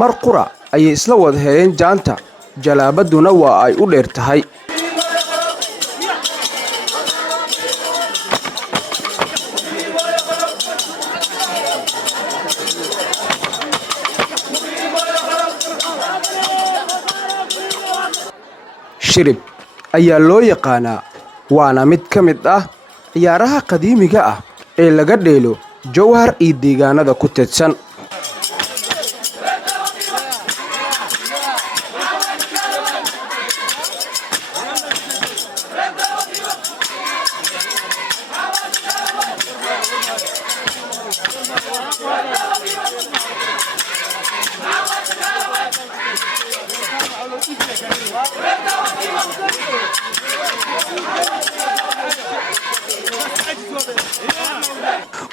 mar qura ayay isla wada heleen jaanta jalaabaduna waa ay u dheer tahay shirib ayaa loo yaqaanaa waana mid ka mid ah ciyaaraha qadiimiga ah ee laga dheelo jowhar iyo deegaanada ku teedsan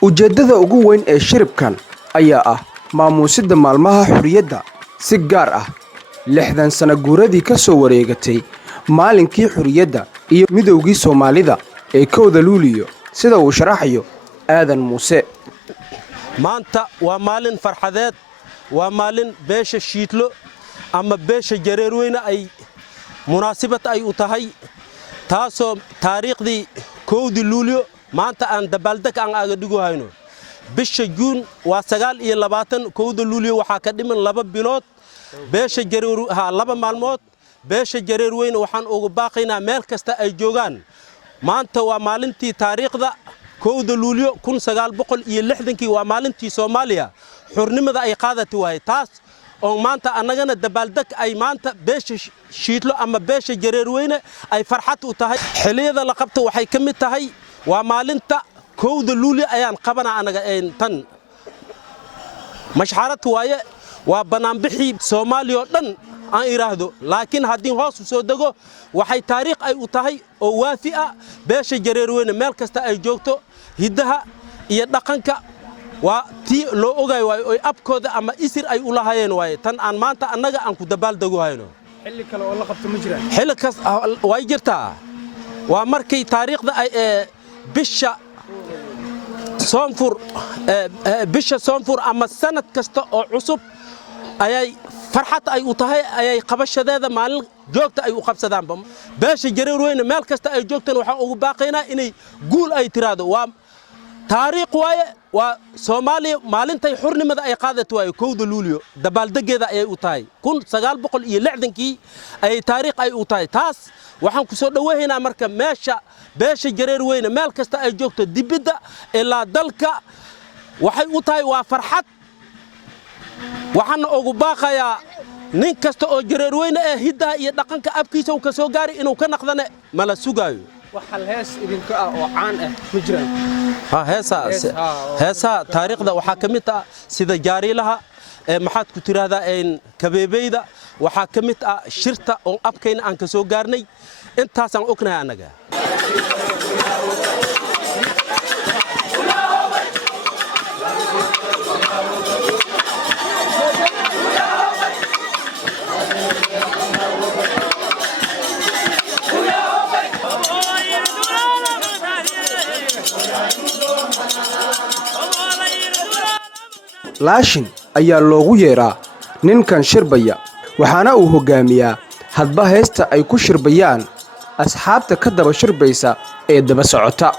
ujeeddada ugu weyn ee shiribkan ayaa ah maamuusidda maalmaha xurriyadda si gaar ah 60 sano guuradii ka soo wareegatay maalinkii xurriyadda iyo midowgii Soomaalida ee 1 Luulyo sida uu sharaxayo aadan muuse maanta waa maalin farxadeed waa maalin beesha shiidlo ama beesha jareerweyne ay munaasabad ay u tahay taasoo taariikhdii 1 Luulyo maanta aan dabaaldeg aan aaga dhigo hayno bisha Juun waa 29 1 Luulyo waxa ka dhiman 2 bilood beesha jareer laba maalmood beesha jareerweyne waxaan ugu baaqaynaa meel kasta ay joogaan maanta waa maalintii taariikhda 1 Luulyo 1960 waa maalintii Soomaaliya xurnimada ay qaadatay waay taas oo maanta annagana dabaaldeg ay maanta beesha shiidlo ama beesha jareerweyne ay farxad u tahay xiliyada la qabto waxay ka mid tahay waa maalinta 1 Luulyo ayaan qabanaa anaga tan mashxarad waaye waa banaanbixii Soomaaliya oo dhan aan iraahdo laakiin haddii hoos u soo dago waxay taariikh ay u tahay oo waafi ah beesha jareerweyne meel kasta ay joogto hidaha iyo dhaqanka waa tii loo ogay waay oo abkooda ama isir ay u lahaayeen waay tan aan maanta annaga aan ku dabaaldego hayno xilli kale oo la qabto ma jiraan xilli kas way jirtaa waa markii taariikhda ay bisha soonfur ama sanad kasta oo cusub ayay farxad ay u tahay ayay qabashadeeda maalin joogta ay u qabsadaan beesha jareerweyne meel kasta ay joogtaan waxa ugu baaqaynaa inay guul ay tiraado waa taariikh waaye waa Soomaaliya maalintay xurnimada ay qaadatay waaye 1 Luulyo dabaaldegeeda ayay u tahay 1960kii ay taariikh ay u tahay taas waxaan ku soo dhaweeynaa marka meesha beesha jareerweyne meel kasta ay joogto dibida ilaa dalka waxay u tahay waa farxad waxaan ugu baaqayaa nin kasta oo jareerweyne ee hidaha iyo dhaqanka abkiisa uu ka soo gaari inuu ka naqdane mala sugaayo waxa hees idinka ah oo caan ah ma jiraan heesa taariikhda waxa ka mid ah sida jaariilaha maxaad ku tiraahdaa kabeebeyda waxa ka mid ah shirta oo abkayna aan ka soo gaarnay intaas aan ognahay anaga laashin ayaa loogu yeeraa ninkan shirbaya waxaana uu hogaamiyaa hadba heesta ay ku shirbayaan asxaabta ka daba shirbaysa ee daba socota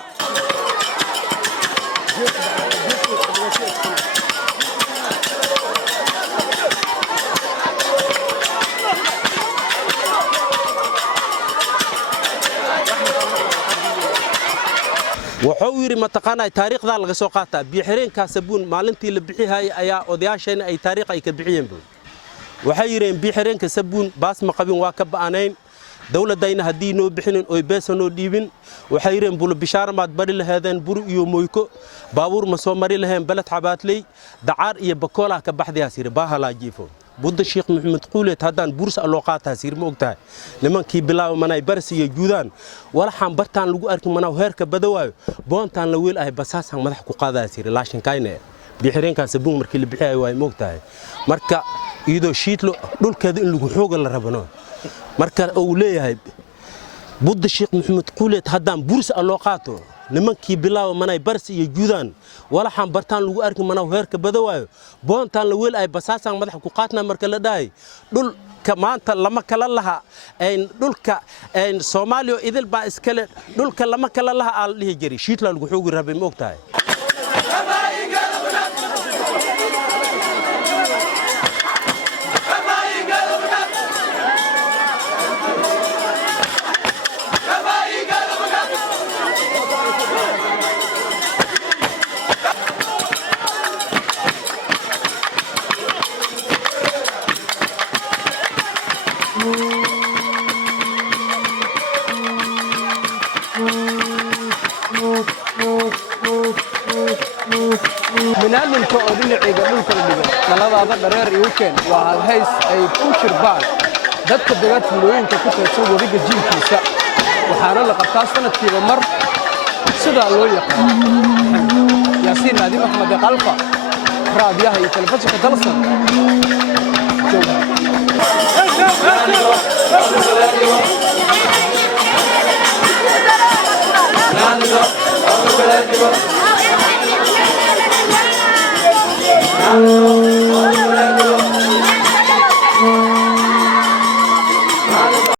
wuxuu yiri mataqaanay taariikhda laga soo qaataa biixireenka sabuun maalintii la bixiyay ayaa odayaasheen ay taariikh ay ka bixiyeen waxay yireen biixireenka sabuun baas ma qabin waa ka ba'anayn dawladayna hadii noo bixinin oo beesan noo dhiibin waxay yireen bulu bishaar maad bari lahaydeen buru iyo moyko baabuur ma soo mari laheen balad xabaatley dacaar iyo bakoola ka baxdayaas yiri baahala jiifo budda sheekh maxamed quuleed hadaan buurs loo qaataa sir ma ogtahay nimankii bilaaw manay barsiyo juudaan walaxan bartaan lagu arkin manaw heerka badawaayo boontaan la weel ay basaasan madax ku qaadaa sir laashin kayne biixireenka sabuun markii la bixiyay way ma ogtahay marka iido shiidlo dhulkeeda in lagu xooga la rabano marka uu leeyahay budda sheekh maxamed quuleed hadaan buurs loo qaato nimankii bilaaw manay bars iyo juudaan walaxan bartaan lagu arki mana heerka badawaayo boontaan la weel ay basaasan madax ku qaatna marka la dhaay dhulka maanta lama kala laha dhulka Soomaaliya idil baa iskale dhulka lama kala laha aan dhihi jiray shiitla lagu xoogi rabay ma ogtahay minaaninka oo dhinacayga dhulka la dhigo taladaada dhareer iyo keen waa halhays ay ku shirbaan dadka degan tuulooyinka ku teedsan wadiga jiilkiisa waxaana la qabtaa sanadkiiba mar sidaa loo yaqaan yaasiin naadi maxamed qalfa raadiyaha iyo telefishinka dalsan